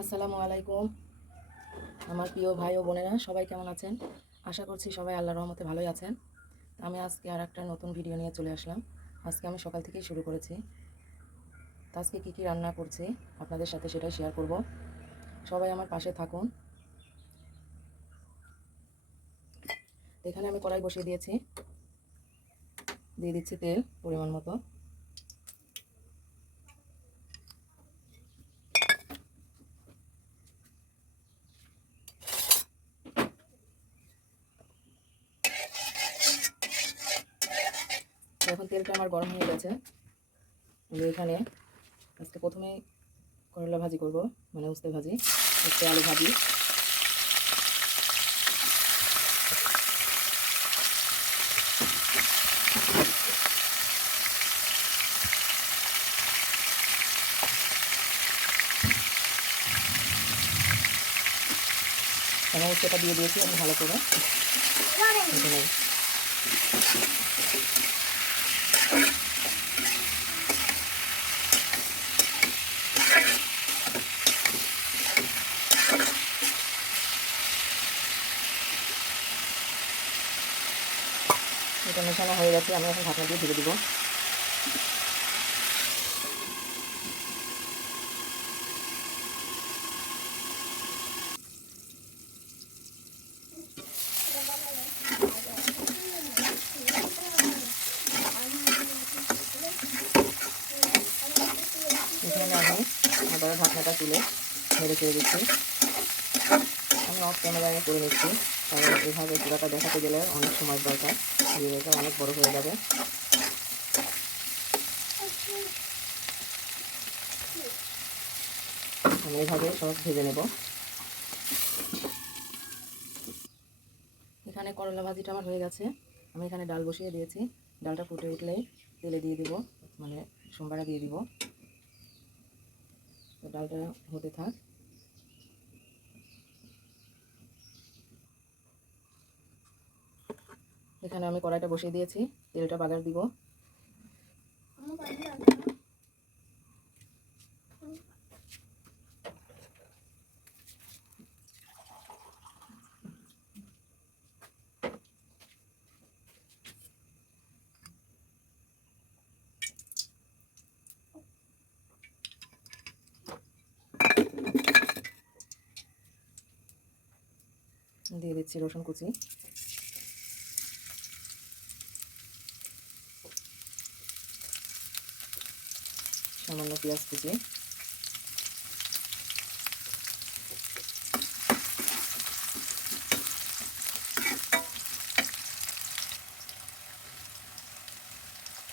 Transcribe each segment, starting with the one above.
আসসালামু আলাইকুম, আমার প্রিয় ভাই ও বোনেরা, সবাই কেমন আছেন? আশা করছি সবাই আল্লাহর রহমতে ভালোই আছেন। আমি আজকে আর একটা নতুন ভিডিও নিয়ে চলে আসলাম। আজকে আমি সকাল থেকেই শুরু করেছি। তো আজকে কী কী রান্না করছি আপনাদের সাথে সেটাই শেয়ার করব। সবাই আমার পাশে থাকুন। এখানে আমি কড়াই বসিয়ে দিয়েছি। দিয়ে দিচ্ছি তেল পরিমাণ মতো। এখন তেলটা আমার গরম হয়ে গেছে। আমি এখানে আজকে প্রথমে করলা ভাজি করব মানে উস্তে ভাজি উস্তে আলু ভাজি। আমি উস্তেটা দিয়ে দিয়েছি আমি ভালো করে। এটা হয়ে গেছে আমি এখন ঢাকনা দিয়ে ঢেকে দিব। ঢাকনাটা তুলে মেরে ছেড়ে দিচ্ছি আমি অফ ক্যামেরায় করে নিচ্ছি। এভাবে চূড়াটা দেখাতে গেলে অনেক সময় দরকার। ভিডিওটা অনেক বড় হয়ে যাবে। আমি এভাবে সব ভেজে নেব। এখানে করলা ভাজিটা আমার হয়ে গেছে। আমি এখানে ডাল বসিয়ে দিয়েছি। ডালটা ফুটে উঠলেই তেলে দিয়ে দিব মানে সোমবারে দিয়ে দিব। তো ডালটা হতে থাক। এখানে আমি কড়াইটা বসিয়ে দিয়েছি তেলটা বাগার দিব। দিয়ে দিচ্ছি রসুন কুচি। সামান্য পেঁয়াজ কুচি।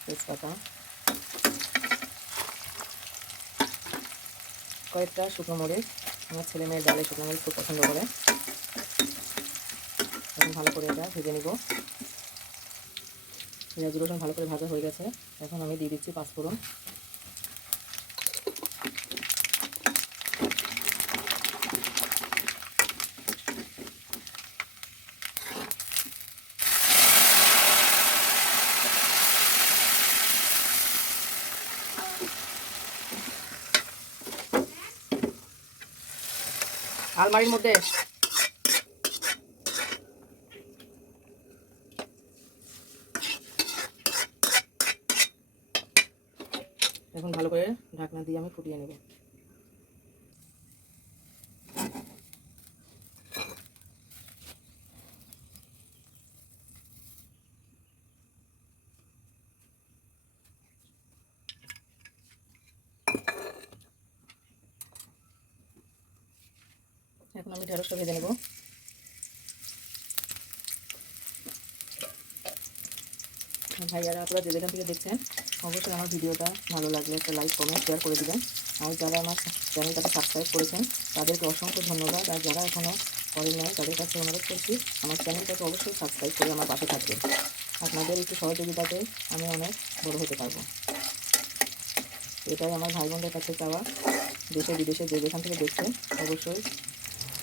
তেজপাতা। কয়েকটা শুকনো মরিচ। আমার ছেলে মেয়ের ডালে শুকনো মরিচ খুব পছন্দ করে। এখন ভালো করে এটা ভেজে নিব। পেঁয়াজ রসুন ভালো করে ভাজা হয়ে গেছে। এখন আমি দিয়ে দিচ্ছি পাঁচফোড়ন। আলমারির মধ্যে। এখন ভালো করে ঢাকনা দিয়ে আমি ফুটিয়ে নেব। এখন আমি ঢেঁড়সটা ভেজে নেব। ভাইয়ারা আপনারা যে যেখান থেকে দেখছেন, অবশ্যই আমার ভিডিওটা ভালো লাগলে একটা লাইক কমেন্ট শেয়ার করে দিবেন। আর যারা আমার চ্যানেলটাকে সাবস্ক্রাইব করেছেন, তাদেরকে অসংখ্য ধন্যবাদ। আর যারা এখনও করেন নাই, তাদের কাছে অনুরোধ করছি, আমার চ্যানেলটাকে অবশ্যই সাবস্ক্রাইব করে আমার পাশে থাকবেন। আপনাদের একটু সহযোগিতাতে আমি অনেক বড় হতে পারব। এটাই আমার ভাই বোনদের কাছে চাওয়া। দেশে বিদেশে যে যেখান থেকে দেখছেন, অবশ্যই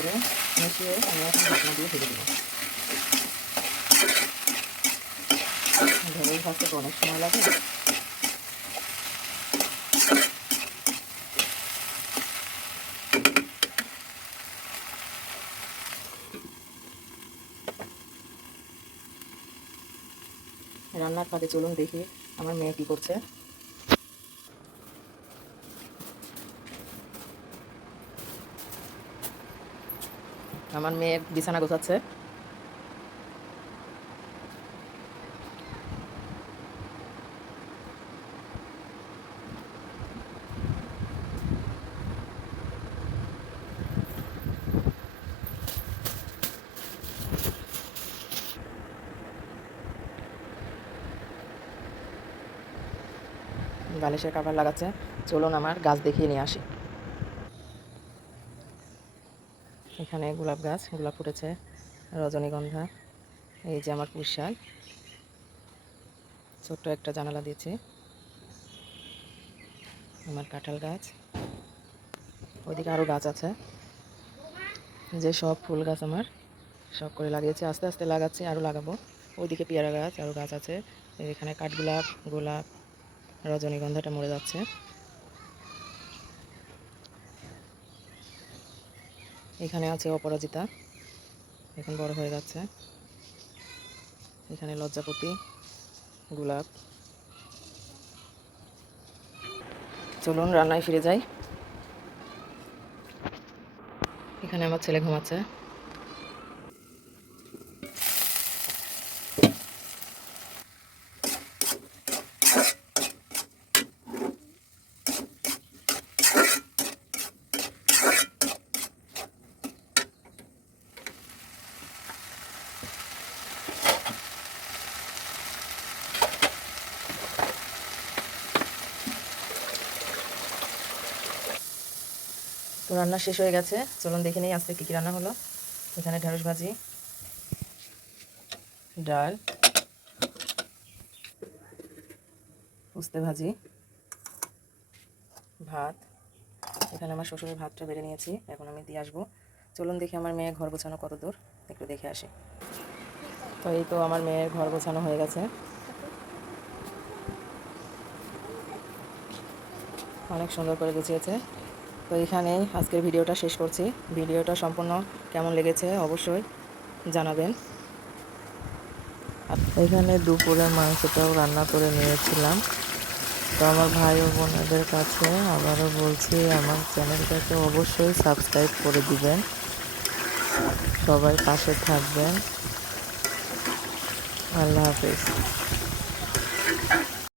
করে মিশিয়ে আমি এখন ঢাকনা দিয়ে ভেজে দেবো। ঢেঁড়স ভাজতে তো অনেক সময় লাগে। রান্নার ফাঁকে চলুন দেখি আমার মেয়ে কি করছে। আমার মেয়ে বিছানা গোছাচ্ছে। বালিশের কাভার লাগাচ্ছে। চলুন আমার গাছ দেখিয়ে নিয়ে আসি। এখানে গোলাপ গাছ, গোলাপ ফুটেছে, রজনীগন্ধা, এই যে আমার পুঁশাক ছোট্ট একটা জানালা দিয়েছি। আমার কাঁঠাল গাছ। ওইদিকে আরও গাছ আছে। যে সব ফুল গাছ আমার সব করে লাগিয়েছি। আস্তে আস্তে লাগাচ্ছি আরও লাগাবো। ওইদিকে পেয়ারা গাছ আরও গাছ আছে। এখানে কাঠগোলাপ, গোলাপ, রজনীগন্ধাটা মরে যাচ্ছে। এখানে আছে অপরাজিতা। এখন বড় হয়ে যাচ্ছে। এখানে লজ্জাপতি, গোলাপ। চলুন, রান্নায় ফিরে যাই। এখানে আমার ছেলে ঘুমাচ্ছে। তো রান্না শেষ হয়ে গেছে। চলুন দেখে নিই আজকে কী কী রান্না হলো। এখানে ঢেঁড়স ভাজি, ডাল উস্তে ভাজি, ভাত। এখানে আমার শ্বশুরের ভাতটা বেড়ে নিয়েছি, এখন আমি দিয়ে আসব। চলুন দেখি আমার মেয়ে ঘর গোছানো কত দূর, একটু দেখে আসি। তো এই তো আমার মেয়ের ঘর গোছানো হয়ে গেছে। অনেক সুন্দর করে গুছিয়েছে। তো এখানে আজকের ভিডিওটা শেষ করছি। ভিডিওটা সম্পূর্ণ কেমন লেগেছে অবশ্যই জানাবেন। এখানে দুপুরে মাংসটাও রান্না করে নিয়েছিলাম। তো আমার ভাই ও বোনদের কাছে আবারও বলছি, আমার চ্যানেলটাকে অবশ্যই সাবস্ক্রাইব করে দিবেন। সবাই পাশে থাকবেন। আল্লাহ হাফিজ।